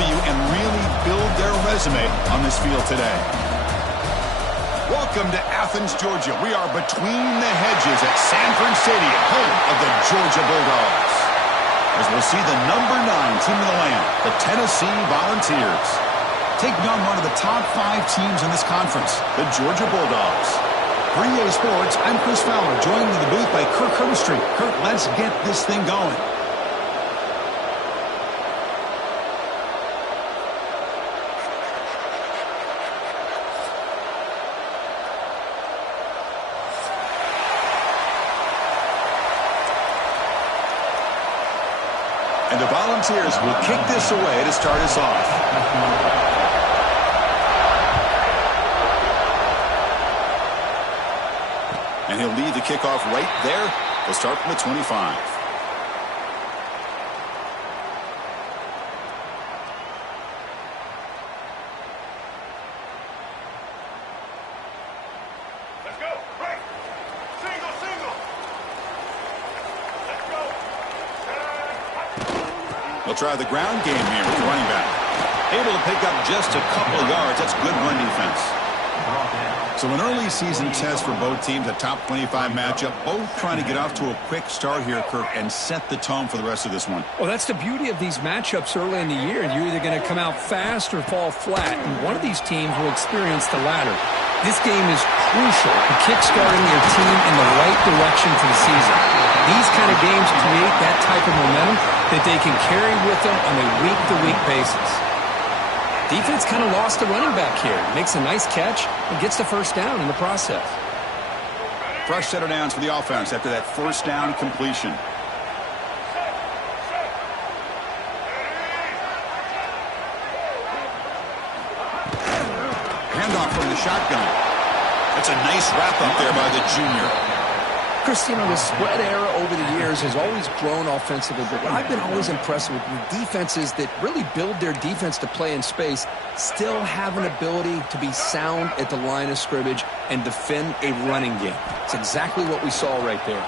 W and really build their resume on this field today. Welcome to Athens, Georgia. We are between the hedges at Sanford Stadium, home of the Georgia Bulldogs. As we'll see the number 9 team in the land, the Tennessee Volunteers, taking on one of the top 5 teams in this conference, the Georgia Bulldogs. For EA Sports, I'm Chris Fowler, joined in the booth by Kirk Herbstreit. Kirk, let's get this thing going. And the Volunteers will kick this away to start us off. And he'll lead the kickoff right there. They'll start from the 25. Let's go. Break. Single, single. Let's go. They'll try the ground game here with the running back. Able to pick up just a couple of yards. That's good run defense. So an early season test for both teams, a top 25 matchup. Both trying to get off to a quick start here, Kirk, and set the tone for the rest of this one. Well, that's the beauty of these matchups early in the year. You're either going to come out fast or fall flat, and one of these teams will experience the latter. This game is crucial in kickstarting your team in the right direction for the season. These kind of games create that type of momentum that they can carry with them on a week-to-week basis. Defense kind of lost the running back here. Makes a nice catch and gets the first down in the process. Fresh set of downs for the offense after that first down completion. Handoff from the shotgun. That's a nice wrap up there by the junior. Christine, the spread era over the years has always grown offensively, but what I've been always impressed with defenses that really build their defense to play in space still have an ability to be sound at the line of scrimmage and defend a running game. It's exactly what we saw right there.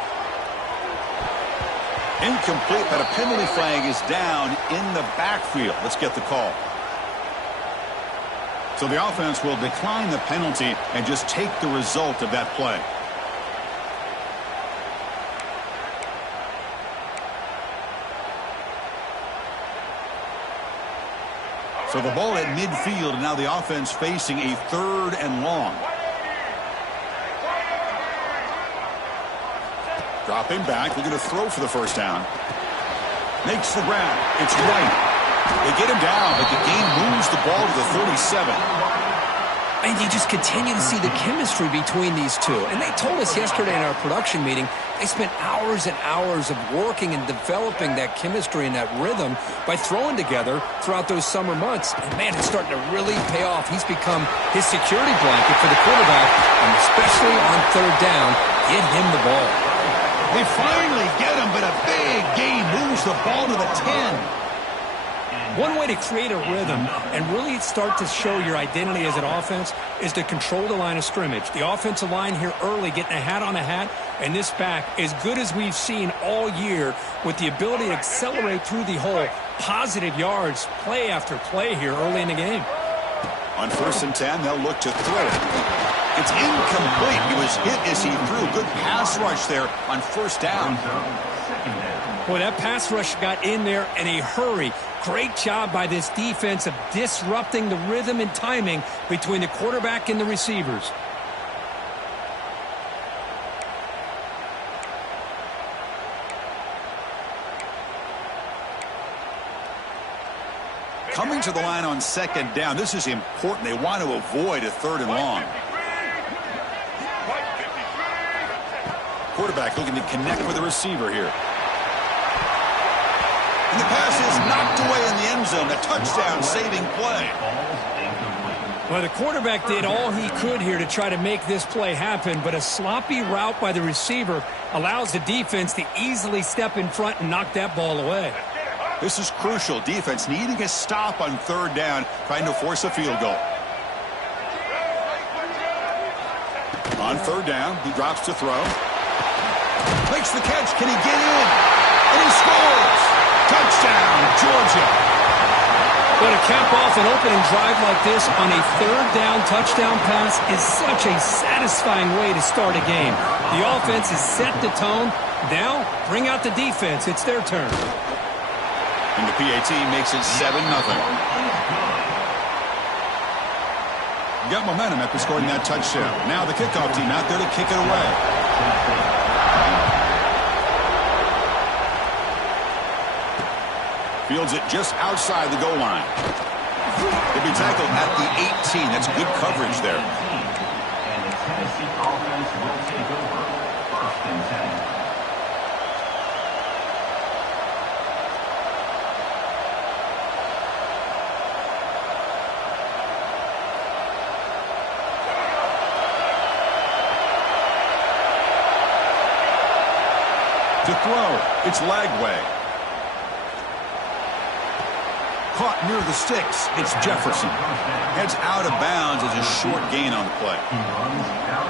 Incomplete, but a penalty flag is down in the backfield. Let's get the call. So the offense will decline the penalty and just take the result of that play. So the ball at midfield, and now the offense facing a 3rd and long. Dropping back, looking to throw for the first down. Makes the ground. It's right. They get him down, but the game moves the ball to the 37. And you just continue to see the chemistry between these two. And they told us yesterday in our production meeting, they spent hours and hours of working and developing that chemistry and that rhythm by throwing together throughout those summer months. And, man, it's starting to really pay off. He's become his security blanket for the quarterback, and especially on 3rd down, get him the ball. They finally get him, but a big gain moves the ball to the 10. One way to create a rhythm and really start to show your identity as an offense is to control the line of scrimmage. The offensive line here early getting a hat on a hat, and this back as good as we've seen all year with the ability to accelerate through the hole. Positive yards, play after play here early in the game. On 1st and 10, they'll look to throw it. It's incomplete. He was hit as he threw. Good pass rush there on 1st down. Boy, that pass rush got in there in a hurry. Great job by this defense of disrupting the rhythm and timing between the quarterback and the receivers. Coming to the line on 2nd down. This is important. They want to avoid a 3rd and long. Quarterback looking to connect with the receiver here. And the pass is knocked away in the end zone. A touchdown-saving play. Well, the quarterback did all he could here to try to make this play happen, but a sloppy route by the receiver allows the defense to easily step in front and knock that ball away. This is crucial. Defense needing a stop on 3rd down, trying to force a field goal. On 3rd down, he drops to throw. Makes the catch. Can he get in? And he scores! Touchdown, Georgia! But to cap off an opening drive like this on a third down touchdown pass is such a satisfying way to start a game. The offense has set the tone. Now, bring out the defense. It's their turn. And the PAT makes it 7-0. Got momentum after scoring that touchdown. Now the kickoff team out there to kick it away. Fields it just outside the goal line. He'll be tackled at the 18. That's good coverage there. And the Tennessee offense will take over 1st and 10. To throw, it's Lagway. Caught near the sticks, it's Jefferson. Heads out of bounds as a short gain on the play.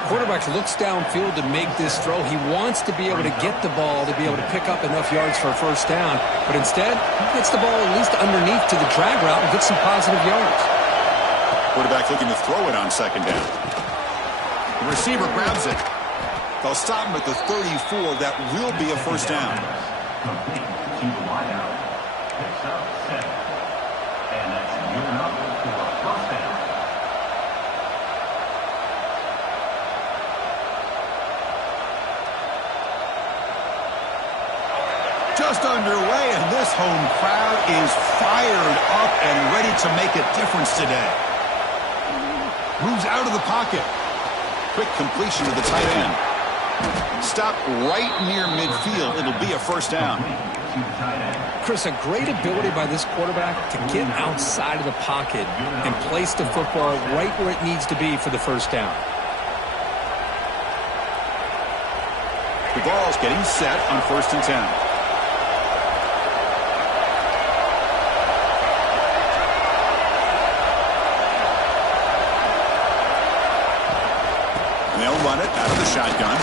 Quarterback looks downfield to make this throw. He wants to be able to get the ball to be able to pick up enough yards for a first down. But instead, he gets the ball at least underneath to the drag route and gets some positive yards. Quarterback looking to throw it on second down. The receiver grabs it. They'll stop him at the 34. That will be a first down. Complete to the wideout. Picks up 7. And that's good enough for a first down. Just underway, and this home crowd is fired up and ready to make a difference today. Moves out of the pocket. Quick completion to the tight end. Stop right near midfield. It'll be a first down. Chris, a great ability by this quarterback to get outside of the pocket and place the football right where it needs to be for the first down. The ball's getting set on 1st and 10. And they'll run it out of the shotgun.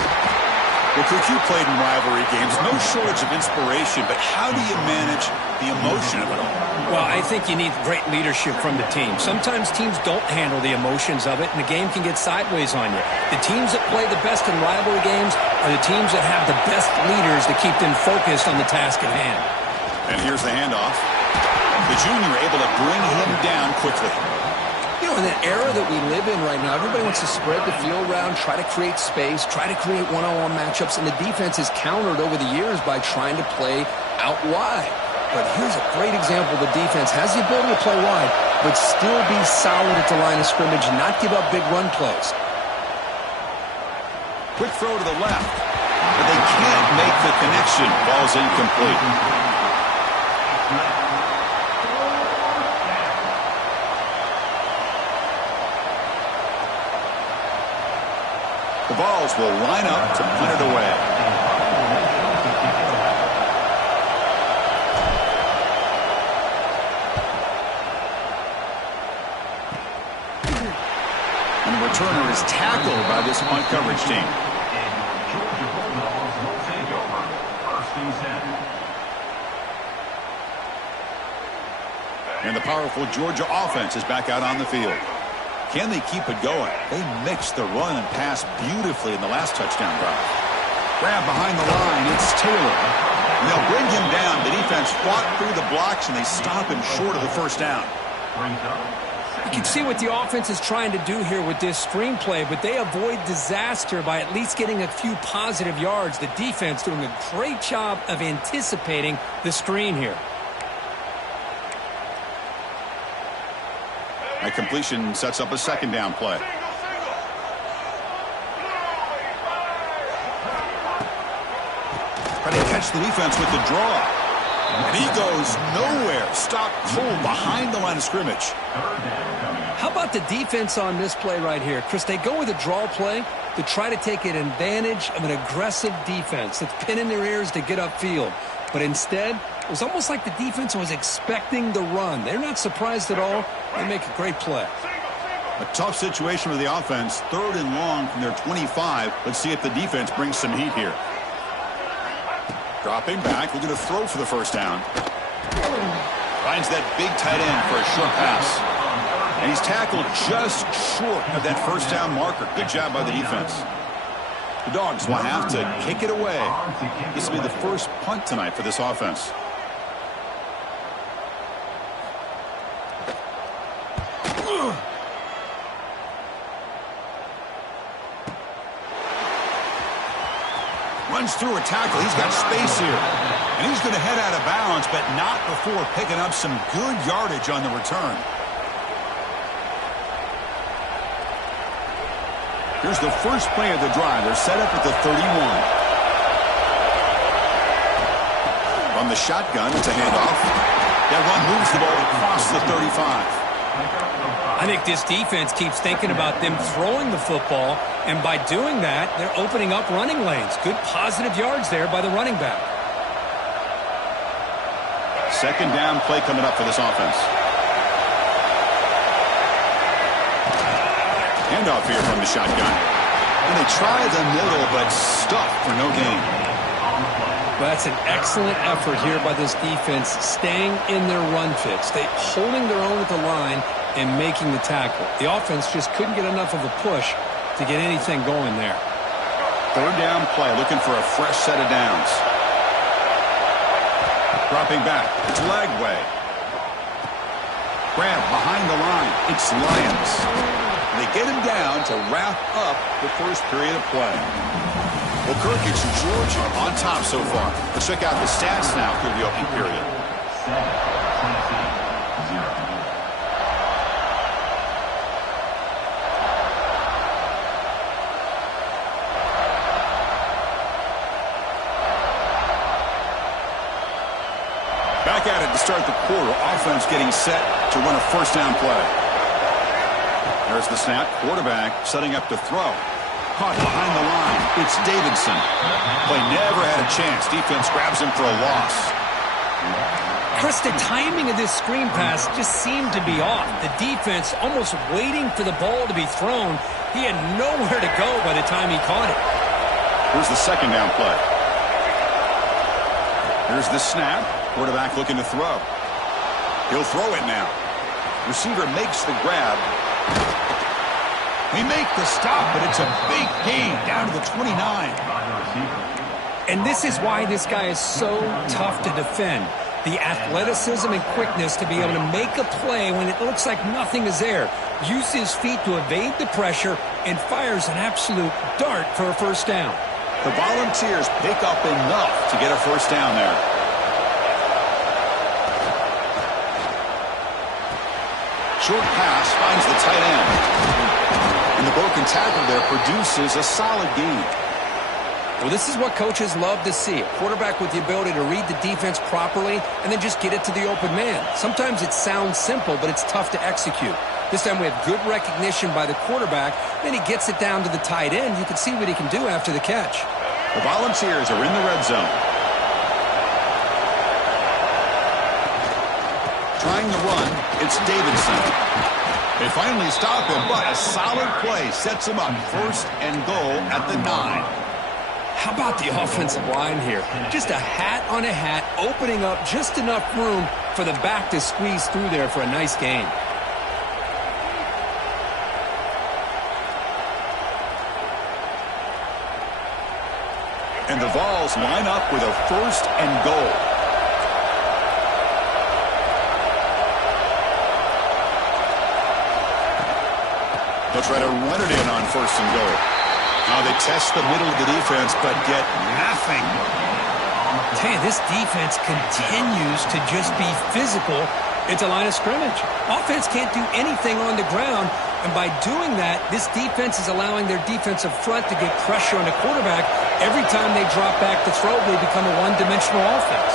Well, Cook, you played in rivalry games. No shortage of inspiration, but how do you manage the emotion of it all? Well, I think you need great leadership from the team. Sometimes teams don't handle the emotions of it, and the game can get sideways on you. The teams that play the best in rivalry games are the teams that have the best leaders to keep them focused on the task at hand. And here's the handoff. The junior able to bring him down quickly. You know, in the era that we live in right now, everybody wants to spread the field around, try to create space, try to create one-on-one matchups, and the defense is countered over the years by trying to play out wide. But here's a great example. The defense has the ability to play wide, but still be solid at the line of scrimmage and not give up big run plays. Quick throw to the left, but they can't make the connection. Ball's incomplete. The Vols will line up to punt it away. And the returner is tackled by this punt coverage team. Georgia Bulldogs will take over 1st and 10. And the powerful Georgia offense is back out on the field. Can they keep it going? They mixed the run and pass beautifully in the last touchdown drive. Grab behind the line. It's Taylor. And they'll bring him down. The defense fought through the blocks, and they stop him short of the first down. You can see what the offense is trying to do here with this screenplay, but they avoid disaster by at least getting a few positive yards. The defense doing a great job of anticipating the screen here. That completion sets up a second down play. Trying to catch the defense with the draw. And he goes nowhere. Stop cold behind the line of scrimmage. How about the defense on this play right here? Chris, they go with a draw play to try to take an advantage of an aggressive defense that's pinning their ears to get upfield. But instead, it was almost like the defense was expecting the run. They're not surprised at all. They make a great play. A tough situation for the offense. 3rd and long from their 25. Let's see if the defense brings some heat here. Dropping back, looking to throw for the first down. Finds that big tight end for a short pass. And he's tackled just short of that first down marker. Good job by the defense. The Dogs will have to kick it away. This will be the first punt tonight for this offense. Runs through a tackle. He's got space here. And he's going to head out of bounds, but not before picking up some good yardage on the return. Here's the first play of the drive. They're set up at the 31. From the shotgun, it's a handoff. That run moves the ball across the 35. I think this defense keeps thinking about them throwing the football, and by doing that, they're opening up running lanes. Good positive yards there by the running back. Second down play coming up for this offense. Handoff here from the shotgun. And they try the middle, but stuffed for no gain. Well, that's an excellent effort here by this defense, staying in their run fits. They holding their own at the line and making the tackle. The offense just couldn't get enough of a push to get anything going there. Third down play, looking for a fresh set of downs. Dropping back, it's Lagway. Grab behind the line, it's Lyons. They get him down to wrap up the first period of play. Well, Kirk, it's Georgia on top so far. Let's check out the stats now through the opening period. 7, Tennessee, 0. Back at it to start the quarter. Offense getting set to run a first down play. There's the snap. Quarterback setting up to throw. Caught behind the line. It's Davidson. Play never had a chance. Defense grabs him for a loss. Chris, the timing of this screen pass just seemed to be off. The defense almost waiting for the ball to be thrown. He had nowhere to go by the time he caught it. Here's the second down play. Here's the snap. Quarterback looking to throw. He'll throw it now. Receiver makes the grab. They make the stop, but it's a big gain down to the 29. And this is why this guy is so tough to defend. The athleticism and quickness to be able to make a play when it looks like nothing is there. Use his feet to evade the pressure and fires an absolute dart for a first down. The Volunteers pick up enough to get a first down there. Short pass finds the tight end. And the broken tackle there produces a solid gain. Well, this is what coaches love to see. A quarterback with the ability to read the defense properly and then just get it to the open man. Sometimes it sounds simple, but it's tough to execute. This time we have good recognition by the quarterback. Then he gets it down to the tight end. You can see what he can do after the catch. The Volunteers are in the red zone. Trying to run, it's Davidson. They finally stop him, but a solid play sets him up. First and goal at the 9. How about the offensive line here? Just a hat on a hat, opening up just enough room for the back to squeeze through there for a nice gain. And the Vols line up with a first and goal. They'll try to run it in on first and goal. Now they test the middle of the defense, but get nothing. I tell you, this defense continues to just be physical at the line of scrimmage. Offense can't do anything on the ground, and by doing that, this defense is allowing their defensive front to get pressure on the quarterback. Every time they drop back to throw, they become a one-dimensional offense.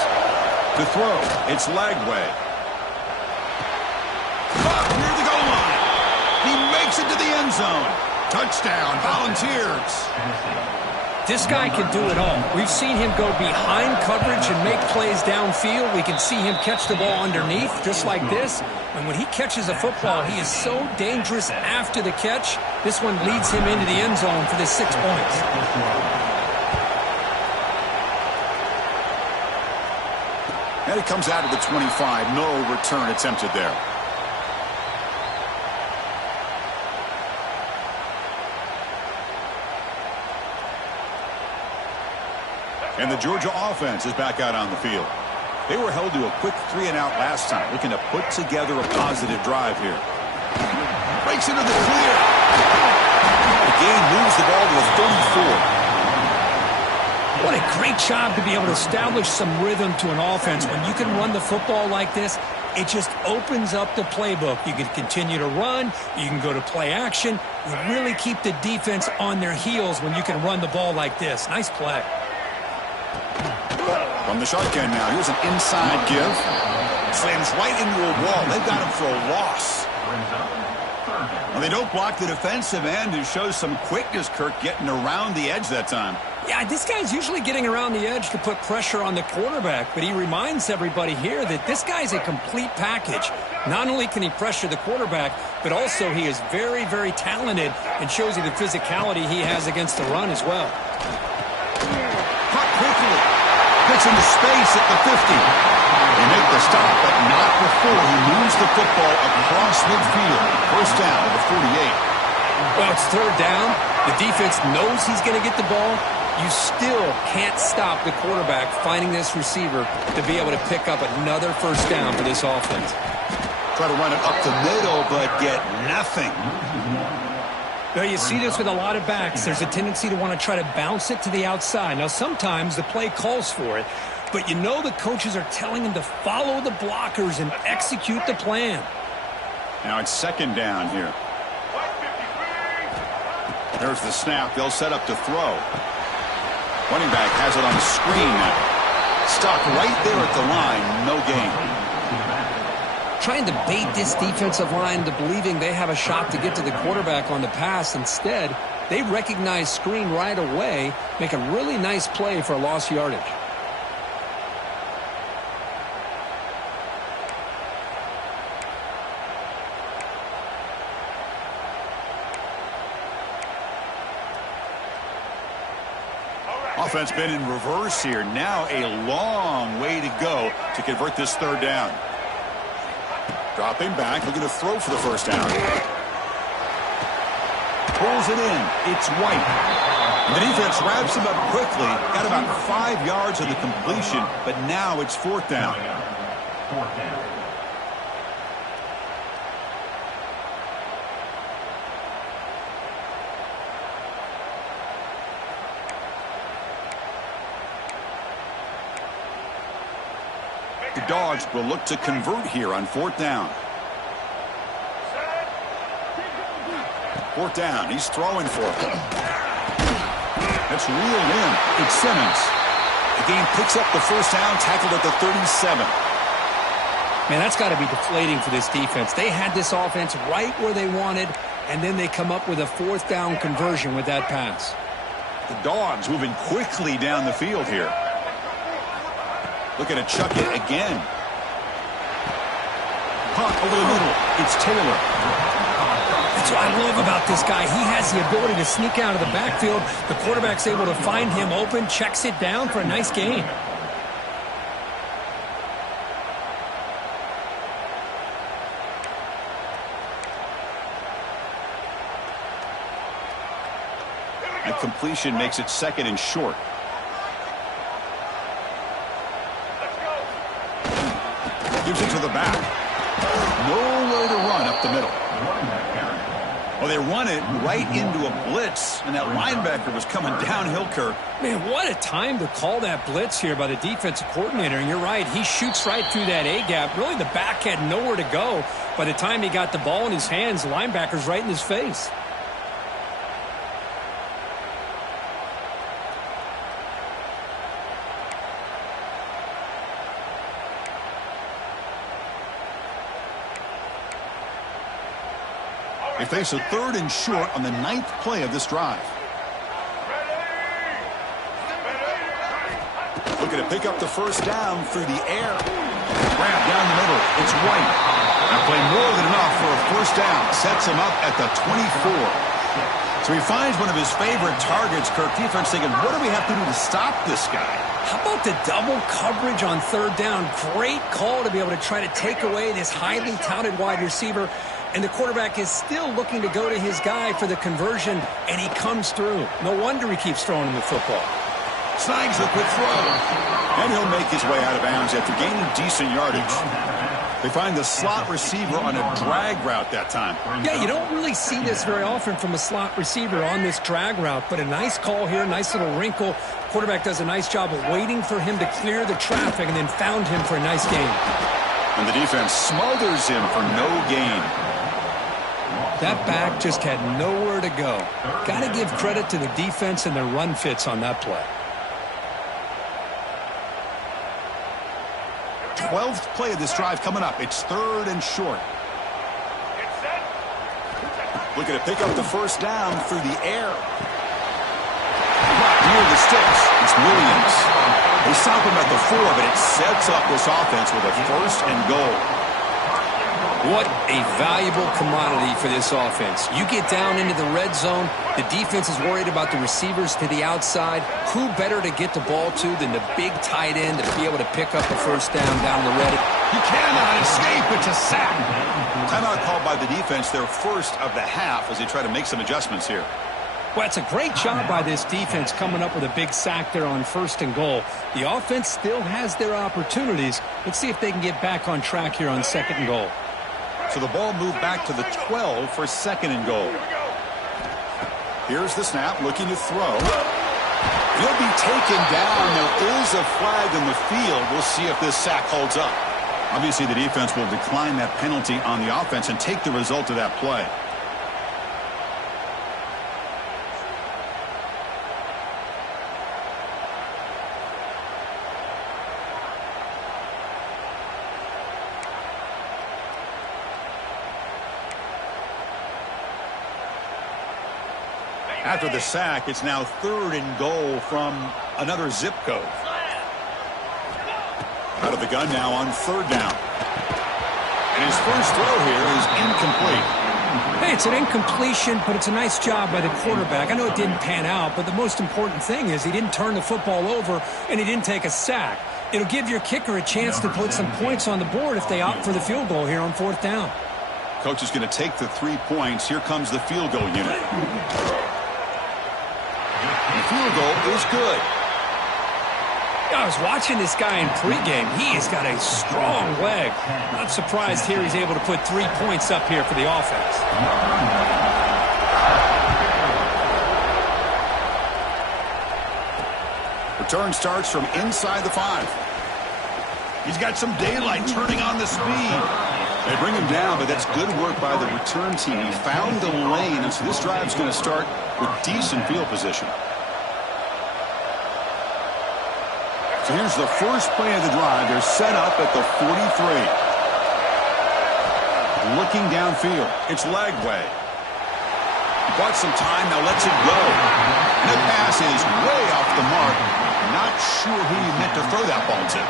To throw, it's Lagway. Up near the goal line. He makes it to the end zone. Touchdown, Volunteers. This guy can do it all. We've seen him go behind coverage and make plays downfield. We can see him catch the ball underneath, just like this. And when he catches a football, he is so dangerous after the catch. This one leads him into the end zone for the 6 points. And he comes out of the 25. No return attempted there. And the Georgia offense is back out on the field. They were held to a quick 3-and-out last time, looking to put together a positive drive here. Breaks into the clear. The gain moves the ball to a 34. What a great job to be able to establish some rhythm to an offense. When you can run the football like this, it just opens up the playbook. You can continue to run. You can go to play action. You really keep the defense on their heels when you can run the ball like this. Nice play. From the shotgun now, here's an inside give. Slams right into a wall. They've got him for a loss. Well, they don't block the defensive end, who shows some quickness, Kirk, getting around the edge that time. Yeah, this guy's usually getting around the edge to put pressure on the quarterback, but he reminds everybody here that this guy's a complete package. Not only can he pressure the quarterback, but also he is very, very talented and shows you the physicality he has against the run as well. Caught quickly. Gets into space at the 50. They make the stop, but not before he moves the football across midfield. First down at the 48. Well, it's third down. The defense knows he's going to get the ball. You still can't stop the quarterback finding this receiver to be able to pick up another first down for this offense. Try to run it up the middle, but get nothing. Well, you see this with a lot of backs. There's a tendency to want to try to bounce it to the outside. Now, sometimes the play calls for it, but you know the coaches are telling them to follow the blockers and execute the plan. Now it's second down here. There's the snap. They'll set up to throw. Running back has it on screen now. Stopped right there at the line. No gain. Trying to bait this defensive line into believing they have a shot to get to the quarterback on the pass. Instead, they recognize screen right away, make a really nice play for lost yardage. Offense been in reverse here. Now a long way to go to convert this third down. Dropping back, looking to throw for the first down. Pulls it in. It's White. The defense wraps him up quickly. Got about 5 yards of the completion, but now it's fourth down. Fourth down. The Dogs will look to convert here on fourth down. Fourth down. He's throwing for it. That's reeled in. It's Simmons. The game picks up the first down, tackled at the 37. Man, that's got to be deflating for this defense. They had this offense right where they wanted, and then they come up with a fourth down conversion with that pass. The Dogs moving quickly down the field here. Looking to chuck it again. Punt over the middle. It's Taylor. That's what I love about this guy. He has the ability to sneak out of the backfield. The quarterback's able to find him open, checks it down for a nice gain. And completion makes it second and short. Gives it to the back. Nowhere to run up the middle. Well, they run it right into a blitz, and that linebacker was coming downhill, Kirk. Man, what a time to call that blitz here by the defensive coordinator. And you're right, he shoots right through that A-gap. Really, the back had nowhere to go. By the time he got the ball in his hands, the linebacker's right in his face. They face a third and short on the 9th play of this drive. Looking to pick up the first down through the air. Grab down the middle. It's White. That play more than enough for a first down. Sets him up at the 24. So he finds one of his favorite targets. Kirk, defense thinking, what do we have to do to stop this guy? How about the double coverage on third down? Great call to be able to try to take away this highly touted wide receiver. And the quarterback is still looking to go to his guy for the conversion, and he comes through. No wonder he keeps throwing him the football. Snags the quick throw. And he'll make his way out of bounds after gaining decent yardage. They find the slot receiver on a drag route that time. Yeah, you don't really see this very often from a slot receiver on this drag route, but a nice call here, nice little wrinkle. Quarterback does a nice job of waiting for him to clear the traffic and then found him for a nice gain. And the defense smothers him for no gain. That back just had nowhere to go. Got to give credit to the defense and their run fits on that play. 12th play of this drive coming up. It's third and short. Get set. Looking to pick up the first down through the air. Right near the sticks. It's Williams. They stop him at the 4, but it sets up this offense with a first and goal. What a valuable commodity for this offense. You get down into the red zone, the defense is worried about the receivers to the outside. Who better to get the ball to than the big tight end to be able to pick up a first down the red? He cannot escape. It's a sack. Timeout called by the defense, their first of the half, as they try to make some adjustments here. Well, it's a great job by this defense coming up with a big sack there on first and goal. The offense still has their opportunities. Let's see if they can get back on track here on second and goal. So the ball moved back to the 12 for second and goal. Here's the snap, looking to throw. He'll be taken down. There is a flag in the field. We'll see if this sack holds up. Obviously, the defense will decline that penalty on the offense and take the result of that play. After the sack, it's now third and goal from another zip code. Out of the gun now on third down. And his first throw here is incomplete. Hey, it's an incompletion, but it's a nice job by the quarterback. I know it didn't pan out, but the most important thing is he didn't turn the football over and he didn't take a sack. It'll give your kicker a chance to put some points on the board if they opt for the field goal here on fourth down. Coach is going to take the 3 points. Here comes the field goal unit. The field goal is good. I was watching this guy in pregame. He has got a strong leg. Not surprised here he's able to put 3 points up here for the offense. Return starts from inside the 5. He's got some daylight turning on the speed. They bring him down, but that's good work by the return team. He found the lane, and so this drive's going to start with decent field position. So here's the first play of the drive. They're set up at the 43. Looking downfield. It's Lagway. He bought some time, now lets it go. And that pass is way off the mark. Not sure who he meant to throw that ball to.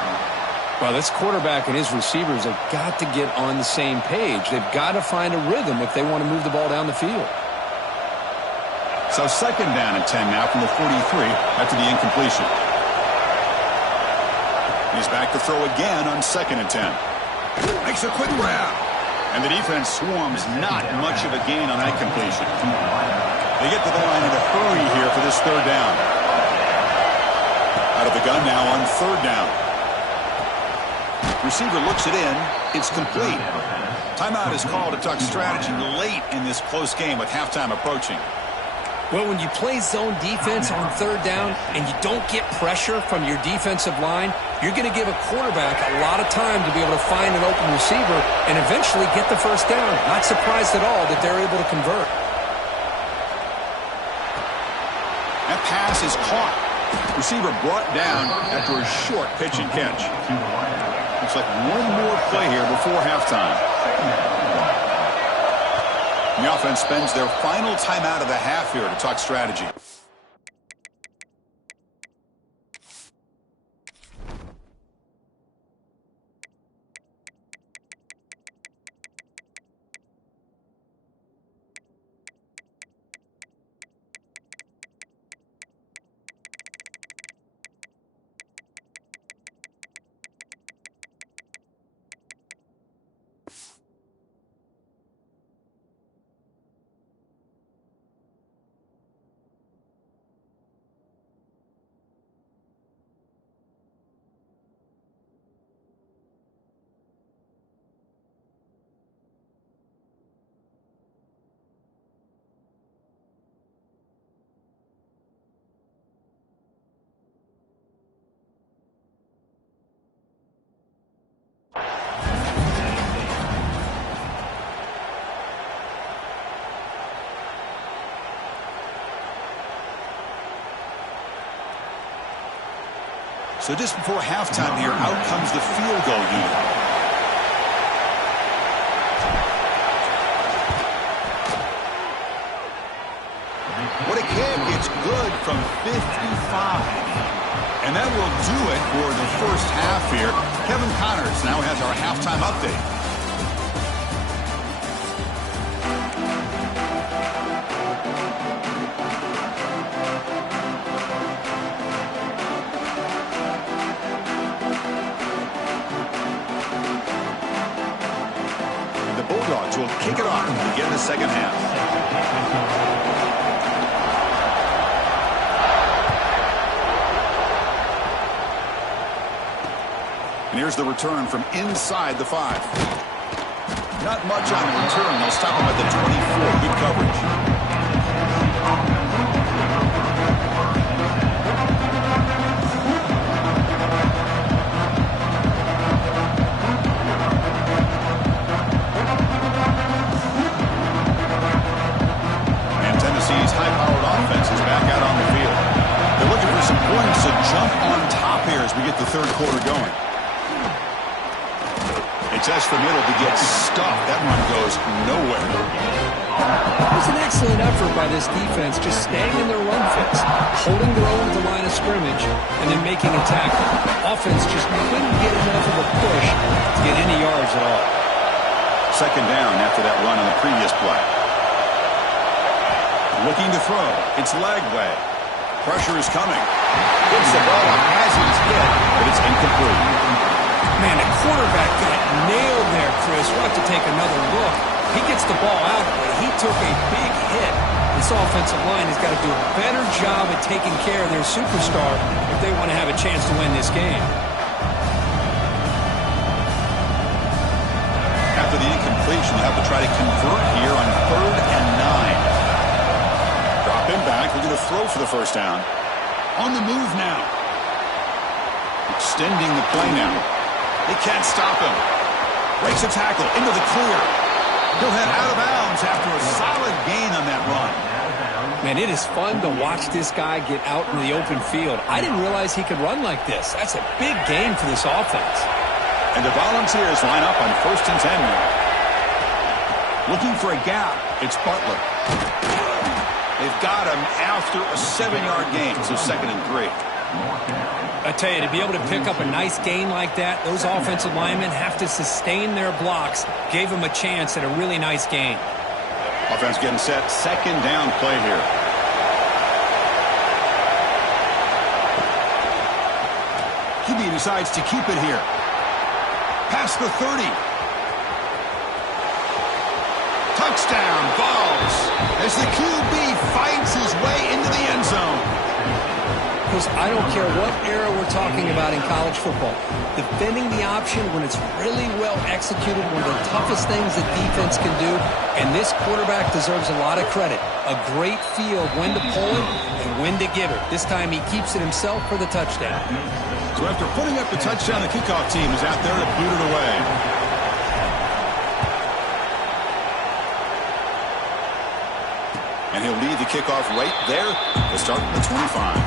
Well, this quarterback and his receivers have got to get on the same page. They've got to find a rhythm if they want to move the ball down the field. So second down and 10 now from the 43 after the incompletion. He's back to throw again on second and 10. Makes a quick grab. And the defense swarms not much of a gain on that completion. They get to the line in a hurry here for this third down. Out of the gun now on third down. Receiver looks it in. It's complete. Timeout is called to talk strategy late in this close game with halftime approaching. Well, when you play zone defense on third down and you don't get pressure from your defensive line, you're going to give a quarterback a lot of time to be able to find an open receiver and eventually get the first down. Not surprised at all that they're able to convert. That pass is caught. Receiver brought down after a short pitch and catch. Looks like one more play here before halftime. The offense spends their final timeout of the half here to talk strategy. So just before halftime here, out comes the field goal unit. What a kick. It's good from 55. And that will do it for the first half here. Kevin Connors now has our halftime update. Bulldogs will kick it off to begin the second half. And here's the return from inside the 5. Not much on the return. They'll stop him at the 24. Good coverage. High-powered offense is back out on the field. They're looking for some points to jump on top here as we get the third quarter going. They test the middle to get stuffed. That run goes nowhere. It was an excellent effort by this defense, just staying in their run fits, holding their own at the line of scrimmage, and then making a tackle. Offense just couldn't get enough of a push to get any yards at all. Second down after that run on the previous play. Looking to throw. It's Lagway. Pressure is coming. Gets the ball up as he's hit, but it's incomplete. Man, the quarterback got nailed there, Chris. We'll have to take another look. He gets the ball out, but he took a big hit. This offensive line has got to do a better job at taking care of their superstar if they want to have a chance to win this game. After the incompletion, they'll have to try to convert here on 3rd and 9. Drop him back. We're going to throw for the first down. On the move now. Extending the play now. They can't stop him. Breaks a tackle into the clear. He'll head out of bounds after a solid gain on that run. Man, it is fun to watch this guy get out in the open field. I didn't realize he could run like this. That's a big gain for this offense. And the Volunteers line up on 1st and 10 now. Looking for a gap. It's Butler. They've got him after a 7-yard gain, so 2nd and 3. I tell you, to be able to pick up a nice gain like that, those offensive linemen have to sustain their blocks. Gave them a chance at a really nice gain. Offense getting set. 2nd down play here. QB decides to keep it here. Past the 30. Touchdown, Vols, as the QB fights his way into the end zone. Because I don't care what era we're talking about in college football. Defending the option when it's really well executed, one of the toughest things that defense can do, and this quarterback deserves a lot of credit. A great feel of when to pull it and when to give it. This time he keeps it himself for the touchdown. So after putting up the touchdown, the kickoff team is out there to boot it away. And he'll lead the kickoff right there to start at the 25.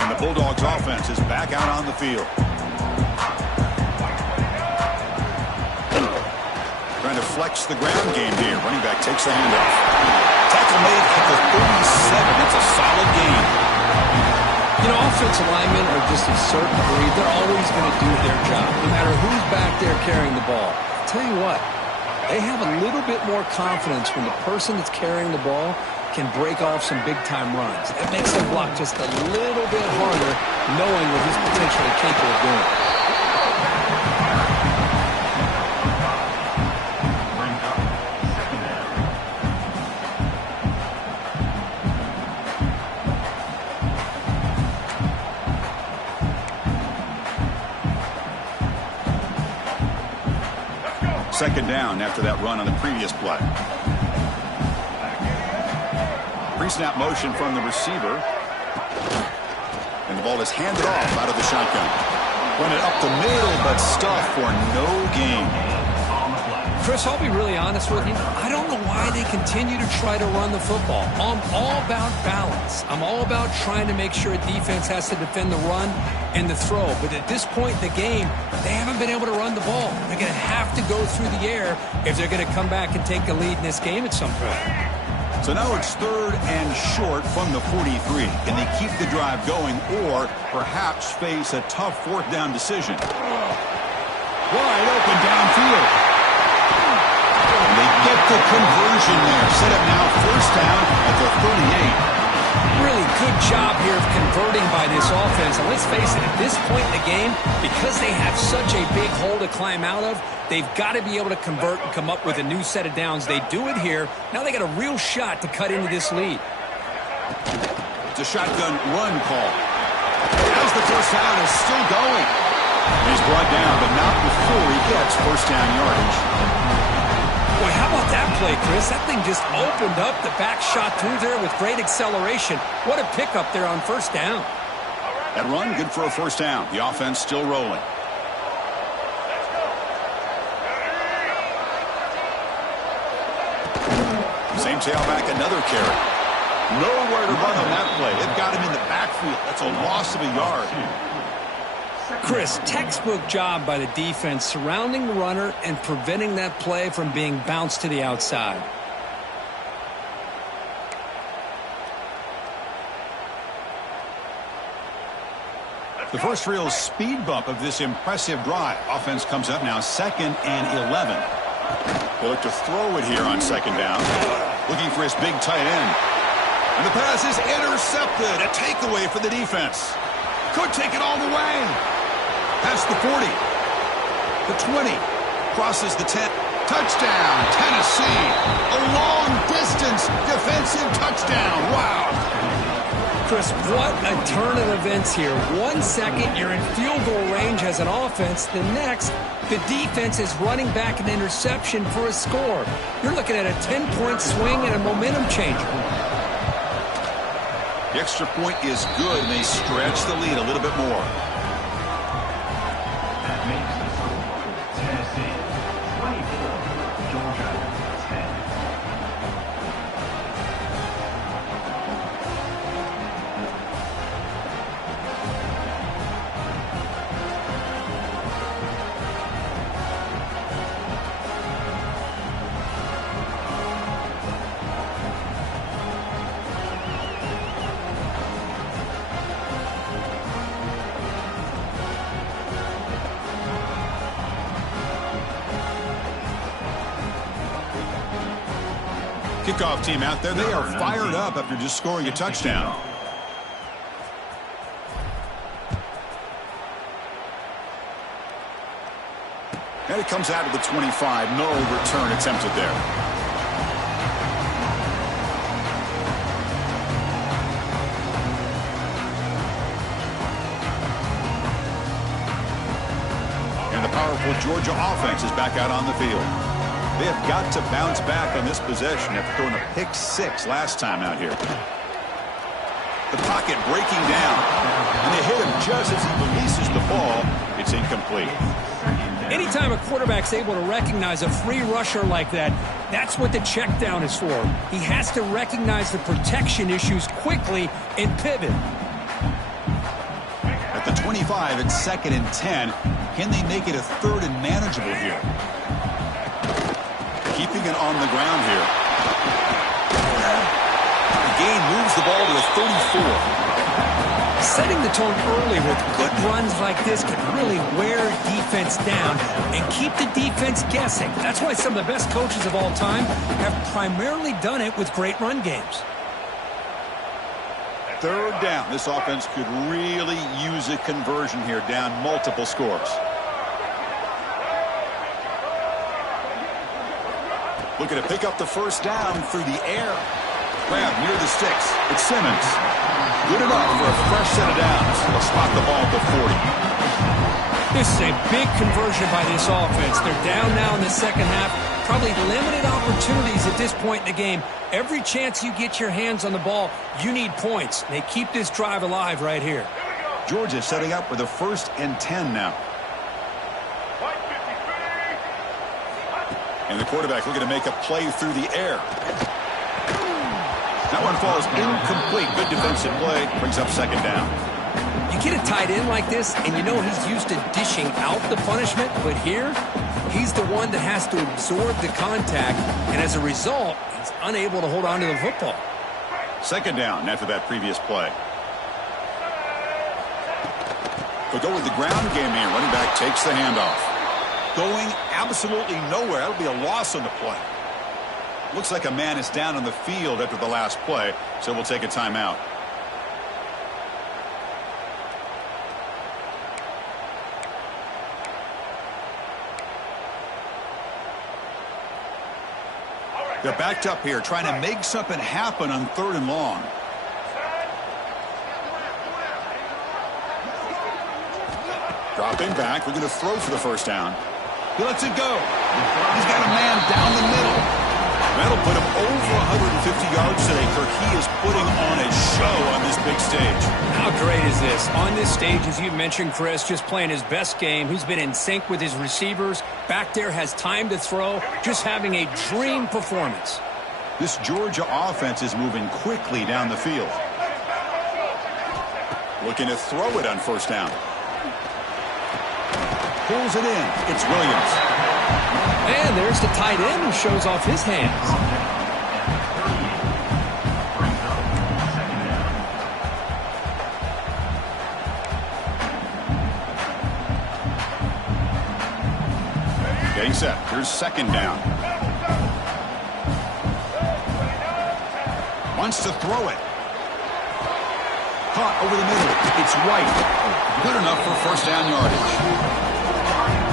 And the Bulldogs offense is back out on the field. Trying to flex the ground game here. Running back takes the handoff. Tackle made at the 37. That's a solid gain. You know, offensive linemen are just a certain breed. They're always going to do their job, no matter who's back there carrying the ball. I'll tell you what, they have a little bit more confidence when the person that's carrying the ball can break off some big-time runs. That makes them block just a little bit harder, knowing what he's potentially capable of doing. Second down after that run on the previous play. Pre-snap motion from the receiver. And the ball is handed off out of the shotgun. Run it up the middle, but stuffed for no gain. Chris, I'll be really honest with you. I don't know why they continue to try to run the football. I'm all about balance. I'm all about trying to make sure a defense has to defend the run and the throw. But at this point in the game, they haven't been able to run the ball. They're going to have to go through the air if they're going to come back and take a lead in this game at some point. So now it's 3rd and short from the 43. Can they keep the drive going or perhaps face a tough 4th down decision? Wide open downfield. And they get the conversion there. Set up now 1st down at the 38. Really good job here of converting by this offense. And let's face it, at this point in the game, because they have such a big hole to climb out of, they've got to be able to convert and come up with a new set of downs. They do it here. Now they got a real shot to cut into this lead. It's a shotgun run call. As the 1st down is still going. He's brought down, but not before he gets 1st down yardage. Boy, how about that play, Chris? That thing just opened up. The back shot through there with great acceleration. What a pickup there on 1st down. That run, good for a 1st down. The offense still rolling. Same tailback, another carry. Nowhere to run on that play. They've got him in the backfield. That's a loss of a yard. Chris, textbook job by the defense surrounding the runner and preventing that play from being bounced to the outside. The first real speed bump of this impressive drive. Offense comes up now 2nd and 11. They look to throw it here on 2nd down. Looking for his big tight end. And the pass is intercepted. A takeaway for the defense. Could take it all the way. Past the 40. The 20. Crosses the 10. Touchdown, Tennessee. A long-distance defensive touchdown. Wow. Chris, what a turn of events here. 1 second, you're in field goal range as an offense. The next, the defense is running back an interception for a score. You're looking at a 10-point swing and a momentum changer. The extra point is good, and they stretch the lead a little bit more. That makes the score Tennessee 24, Georgia 10. Kickoff team out there, they are fired up after just scoring a touchdown. And it comes out of the 25. No return attempted there. And the powerful Georgia offense is back out on the field. They have got to bounce back on this possession after throwing a pick 6 last time out here. The pocket breaking down. And they hit him just as he releases the ball. It's incomplete. Anytime a quarterback's able to recognize a free rusher like that, that's what the check down is for. He has to recognize the protection issues quickly and pivot. At the 25, it's 2nd and 10. Can they make it a 3rd and manageable here? Keeping it on the ground here. The gain moves the ball to the 34. Setting the tone early with good runs like this can really wear defense down and keep the defense guessing. That's why some of the best coaches of all time have primarily done it with great run games. 3rd down. This offense could really use a conversion here, down multiple scores. Looking to pick up the 1st down through the air. Grab near the sticks. It's Simmons. Good enough for a fresh set of downs. They'll spot the ball at the 40. This is a big conversion by this offense. They're down now in the 2nd half. Probably limited opportunities at this point in the game. Every chance you get your hands on the ball, you need points. They keep this drive alive right here. Georgia setting up with a 1st and 10 now. White 53. And the quarterback looking to make a play through the air. That one falls incomplete. Good defensive play. Brings up 2nd down. You get a tight end like this, and you know he's used to dishing out the punishment, but here, he's the one that has to absorb the contact, and as a result, he's unable to hold on to the football. 2nd down after that previous play. They'll go with the ground game here. Running back takes the handoff. Going absolutely nowhere. That'll be a loss on the play. Looks like a man is down on the field after the last play, so we'll take a timeout. They're backed up here, trying to make something happen on 3rd and long. Dropping back, we're going to throw for the 1st down. He lets it go. He's got a man down the middle. That'll put him over 150 yards today, Kirk. He is putting on a show on this big stage. How great is this? On this stage, as you mentioned, Chris, just playing his best game. He's been in sync with his receivers. Back there, has time to throw. Just having a dream performance. This Georgia offense is moving quickly down the field. Looking to throw it on 1st down. Pulls it in. It's Williams. And there's the tight end who shows off his hands. Getting set. Here's 2nd down. Wants to throw it. Caught over the middle. It's White. Good enough for 1st down yardage.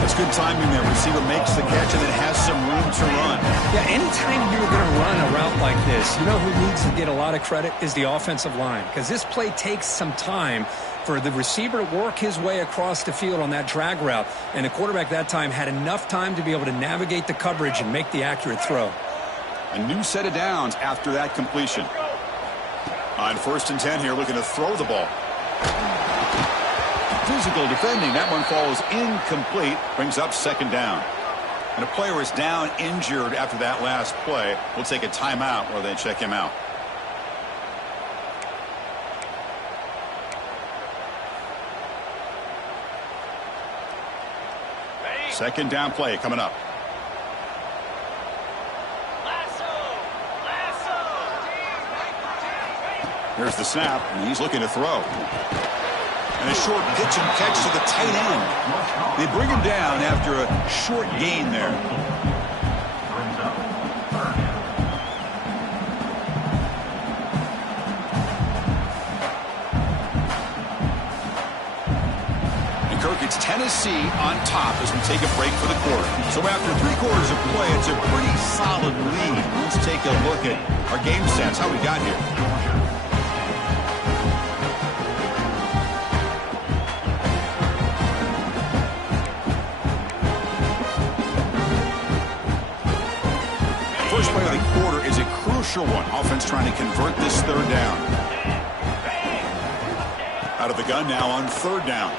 That's good timing there. Receiver makes the catch and then has some room to run. Yeah, anytime you're going to run a route like this, you know who needs to get a lot of credit is the offensive line. Because this play takes some time for the receiver to work his way across the field on that drag route. And the quarterback that time had enough time to be able to navigate the coverage and make the accurate throw. A new set of downs after that completion. On 1st and 10 here, looking to throw the ball. Physical defending. That one falls incomplete. Brings up 2nd down. And a player is down injured after that last play. We'll take a timeout while they check him out. Ready? 2nd down play coming up. Here's the snap, and he's looking to throw. And a short pitch and catch to the tight end. They bring him down after a short gain there. And Kirk, it's Tennessee on top as we take a break for the quarter. So after 3 quarters of play, it's a pretty solid lead. Let's take a look at our game stats, how we got here. First play of the quarter is a crucial one. Offense trying to convert this 3rd down. Out of the gun now on 3rd down.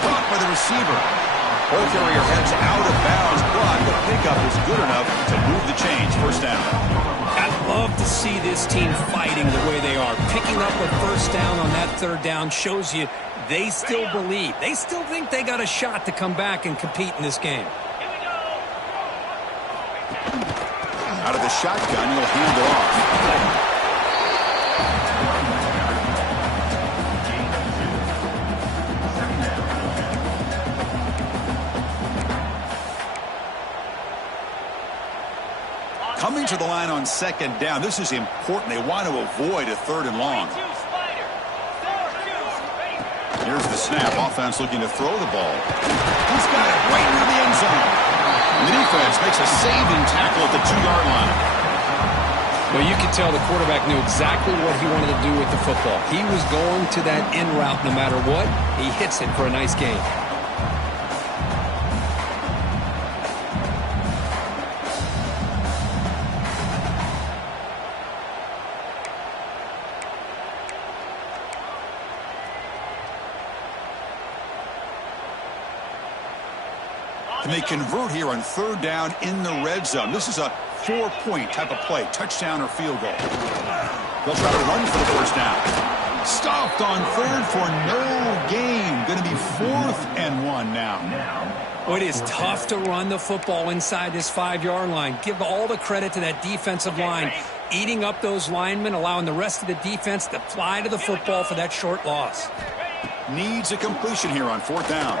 Caught by the receiver. Ball carrier heads out of bounds, but the pickup is good enough to move the chains. 1st down. I love to see this team fighting the way they are. Picking up a 1st down on that 3rd down shows you they still believe. They still think they got a shot to come back and compete in this game. Out of the shotgun, he'll hand it off. Coming to the line on 2nd down. This is important. They want to avoid a 3rd and long. Here's the snap. Offense looking to throw the ball. He's got it right near the end zone. And the defense makes a saving tackle at the 2-yard line. Well, you could tell the quarterback knew exactly what he wanted to do with the football. He was going to that in route no matter what. He hits it for a nice gain. And they convert here on third down in the red zone. This is a 4-point type of play, touchdown or field goal. They'll try to run for the first down. Stopped on third for no gain. Going to be 4th and 1 now. Well, it is tough to run the football inside this 5-yard line. Give all the credit to that defensive line, eating up those linemen, allowing the rest of the defense to fly to the football for that short loss. Needs a completion here on 4th down.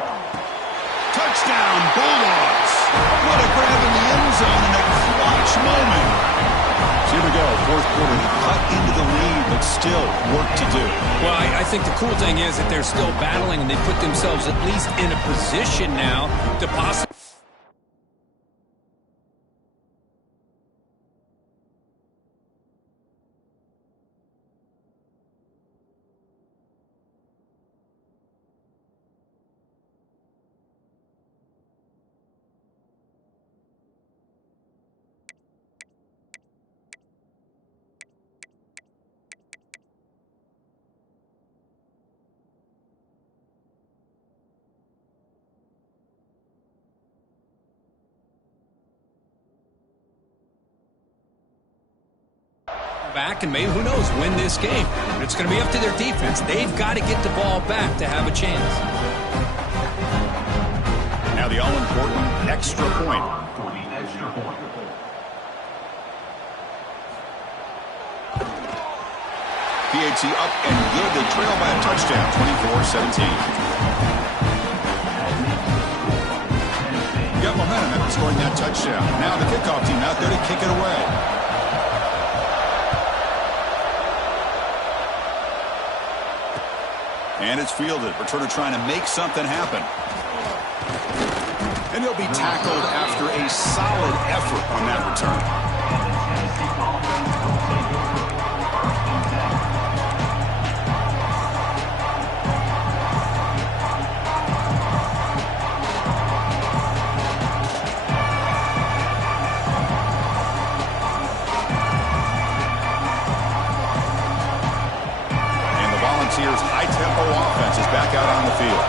Touchdown, Bulldogs. What a grab in the end zone in a clutch moment. So here we go, 4th quarter. Cut into the lead, but still work to do. Well, I think the cool thing is that they're still battling, and they put themselves at least in a position now to possibly... back and maybe, who knows, win this game. But it's going to be up to their defense. They've got to get the ball back to have a chance. Now the all-important extra point. For the extra point. PAT up and good. They trail by a touchdown, 24-17. Got momentum after scoring that touchdown. Now the kickoff team out there to kick it away. And it's fielded. Returner trying to make something happen. And he'll be tackled after a solid effort on that return. High-tempo offense is back out on the field.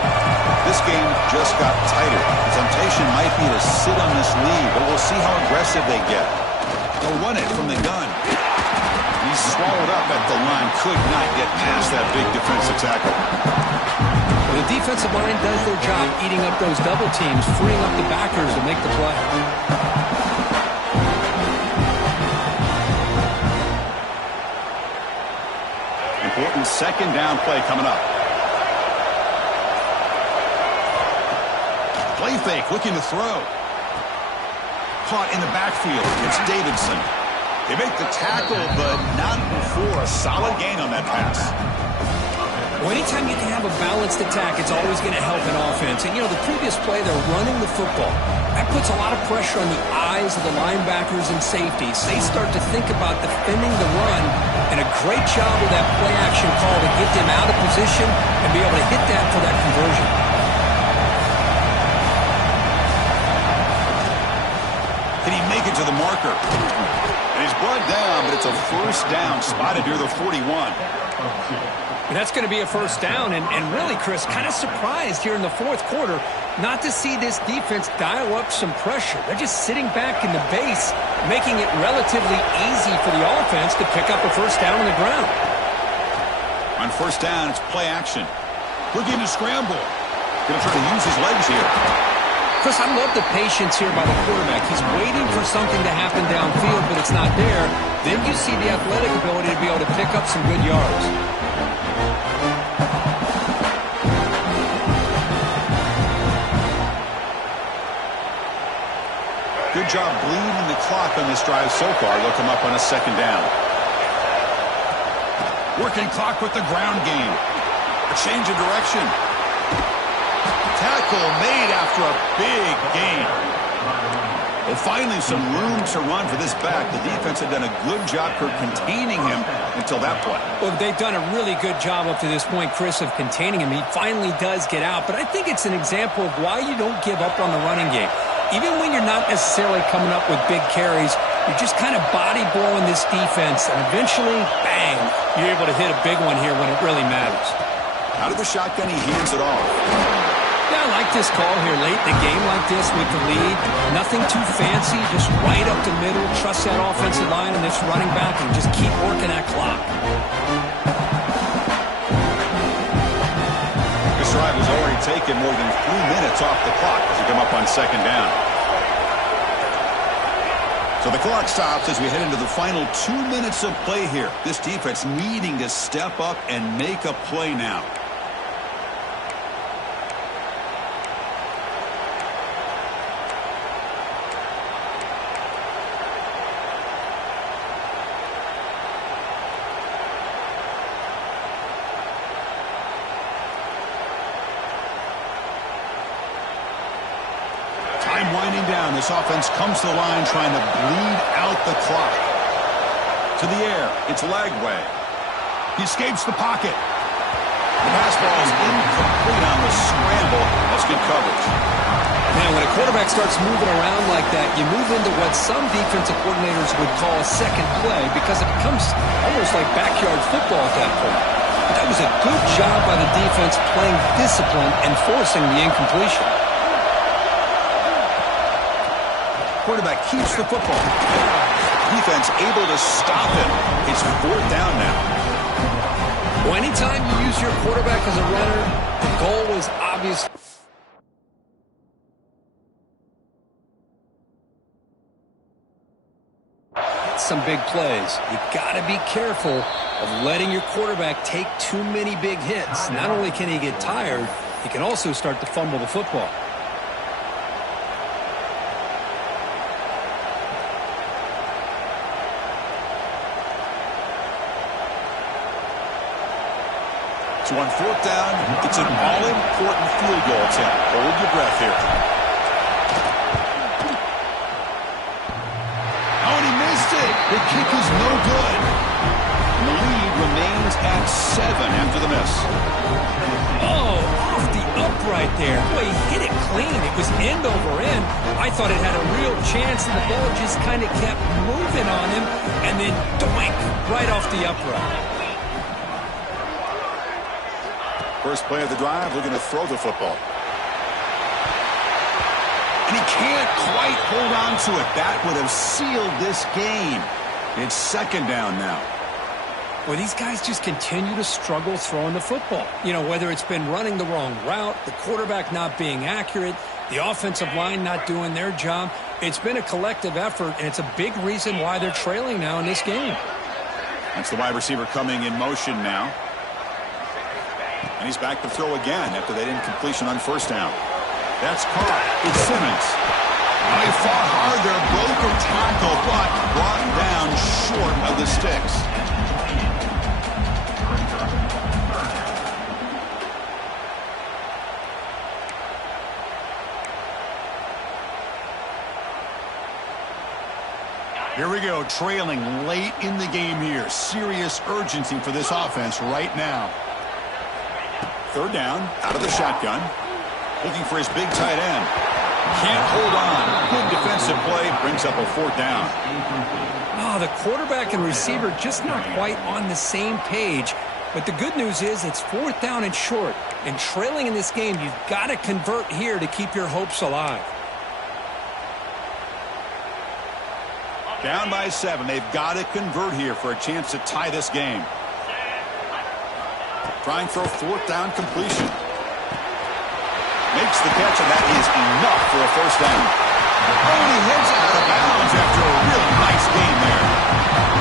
This game just got tighter. The temptation might be to sit on this lead, but we'll see how aggressive they get. They'll run it from the gun. He's swallowed up at the line. Could not get past that big defensive tackle. Well, the defensive line does their job eating up those double teams, freeing up the backers to make the play. Important second down play coming up. Play fake, looking to throw. Caught in the backfield. It's Davidson. They make the tackle, but not before a solid gain on that pass. Well, anytime you can have a balanced attack, it's always going to help an offense. And, you know, the previous play, they're running the football. That puts a lot of pressure on the eyes of the linebackers and safeties. They start to think about defending the run, and a great job with that play-action call to get them out of position and be able to hit that for that conversion. Can he make it to the marker? And he's brought down, but it's a first down spotted near the 41. And that's going to be a first down, and really, Chris, kind of surprised here in the 4th quarter not to see this defense dial up some pressure. They're just sitting back in the base, making it relatively easy for the offense to pick up a first down on the ground. On first down, it's play action. Looking to scramble. Going to try to use his legs here. Chris, I love the patience here by the quarterback. He's waiting for something to happen downfield, but it's not there. Then you see the athletic ability to be able to pick up some good yards. Good job bleeding the clock on this drive so far. They'll come up on a second down. Working clock with the ground game. A change of direction. Tackle made after a big gain. Well, finally some room to run for this back. The defense had done a good job for containing him until that play. Well, they've done a really good job up to this point, Chris, of containing him. He finally does get out, but I think it's an example of why you don't give up on the running game. Even when you're not necessarily coming up with big carries, you're just kind of body blowing this defense, and eventually, bang, you're able to hit a big one here when it really matters. Out of the shotgun, he hands it off. Yeah, I like this call here late in the game like this with the lead. Nothing too fancy, just right up the middle. Trust that offensive line and this running back and just keep working that clock. This drive has already taken more than 3 minutes off the clock as we come up on second down. So the clock stops as we head into the final 2 minutes of play here. This defense needing to step up and make a play now. Time winding down. This offense comes to the line trying to bleed out the clock. To the air. It's Lagway. He escapes the pocket. The pass ball is incomplete on the scramble. That's good coverage. Now, when a quarterback starts moving around like that, you move into what some defensive coordinators would call a second play because it becomes almost like backyard football at that point. But that was a good job by the defense playing discipline and forcing the incompletion. Quarterback keeps the football. Defense able to stop him. It's fourth down now. Well, anytime you use your quarterback as a runner, the goal is obvious. Some big plays. You got to be careful of letting your quarterback take too many big hits. Not only can he get tired, he can also start to fumble the football. So on fourth down, it's an all-important field goal attempt. Hold your breath here. Oh, and he missed it. The kick is no good. And the lead remains at 7 after the miss. Oh, off the upright there. Boy, he hit it clean. It was end over end. I thought it had a real chance, and the ball just kind of kept moving on him, and then doink, right off the upright. First play of the drive, looking to throw the football. And he can't quite hold on to it. That would have sealed this game. It's second down now. Well, these guys just continue to struggle throwing the football. You know, whether it's been running the wrong route, the quarterback not being accurate, the offensive line not doing their job. It's been a collective effort, and it's a big reason why they're trailing now in this game. That's the wide receiver coming in motion now. And he's back to throw again after that incompletion on first down. That's caught. It's Simmons. Oh, he fought hard there, broke a tackle, but brought down short of the sticks. Here we go, trailing late in the game here. Serious urgency for this offense right now. Third down, out of the shotgun. Looking for his big tight end. Can't hold on. Good defensive play. Brings up a fourth down. Oh, the quarterback and receiver just not quite on the same page. But the good news is it's fourth down and short. And trailing in this game, you've got to convert here to keep your hopes alive. Down by 7. They've got to convert here for a chance to tie this game. Trying for a fourth down completion. Makes the catch, and that is enough for a first down. Oh, and he heads out of bounds after a really nice game there.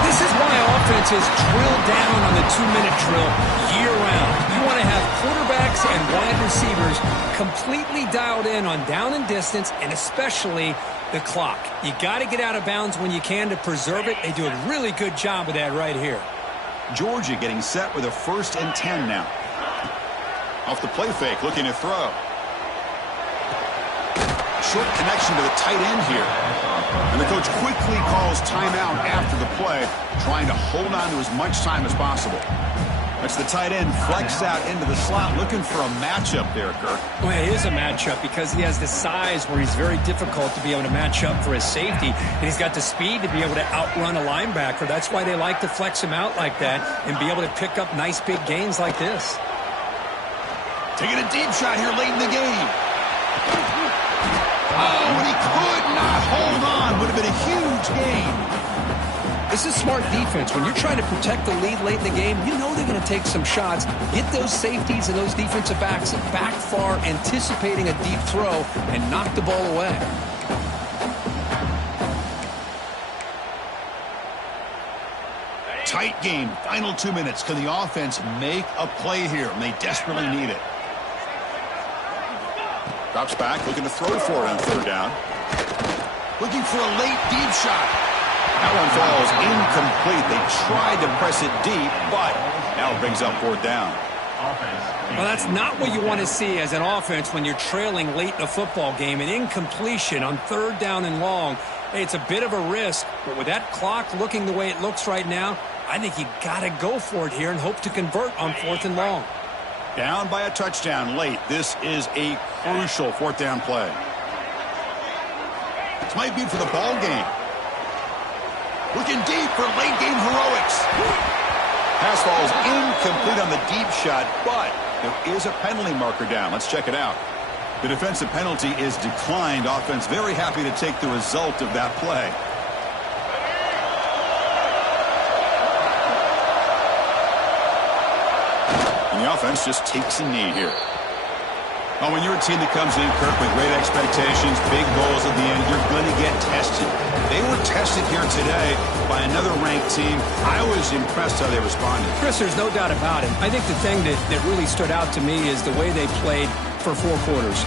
This is why offenses drill down on the 2-minute drill year-round. You want to have quarterbacks and wide receivers completely dialed in on down and distance, and especially the clock. You got to get out of bounds when you can to preserve it. They do a really good job of that right here. Georgia getting set with a 1st and 10 now. Off the play fake, looking to throw. Short connection to the tight end here. And the coach quickly calls timeout after the play, trying to hold on to as much time as possible. That's the tight end flexed out into the slot, looking for a matchup there, Kirk. Well, it is a matchup because he has the size where he's very difficult to be able to match up for his safety, and he's got the speed to be able to outrun a linebacker. That's why they like to flex him out like that and be able to pick up nice big gains like this. Taking a deep shot here late in the game. Oh, and he could not hold on. Would have been a huge gain. This is smart defense. When you're trying to protect the lead late in the game, you know they're going to take some shots. Get those safeties and those defensive backs back far, anticipating a deep throw, and knock the ball away. Tight game. Final 2 minutes. Can the offense make a play here? And they desperately need it. Drops back, looking to throw for it on third down. Looking for a late deep shot. That one falls incomplete. They tried to press it deep, but now it brings up fourth down. Well, that's not what you want to see as an offense when you're trailing late in a football game. An incompletion on third down and long. Hey, it's a bit of a risk, but with that clock looking the way it looks right now, I think you got to go for it here and hope to convert on fourth and long. Down by a touchdown late. This is a crucial fourth down play. This might be for the ball game. Looking deep for late game heroics. Pass falls incomplete on the deep shot, but there is a penalty marker down. Let's check it out. The defensive penalty is declined. Offense very happy to take the result of that play. And the offense just takes a knee here. Well, when you're a team that comes in, Kirk, with great expectations, big goals at the end, you're going to get tested. They were tested here today by another ranked team. I was impressed how they responded. Chris, there's no doubt about it. I think the thing that really stood out to me is the way they played for 4 quarters.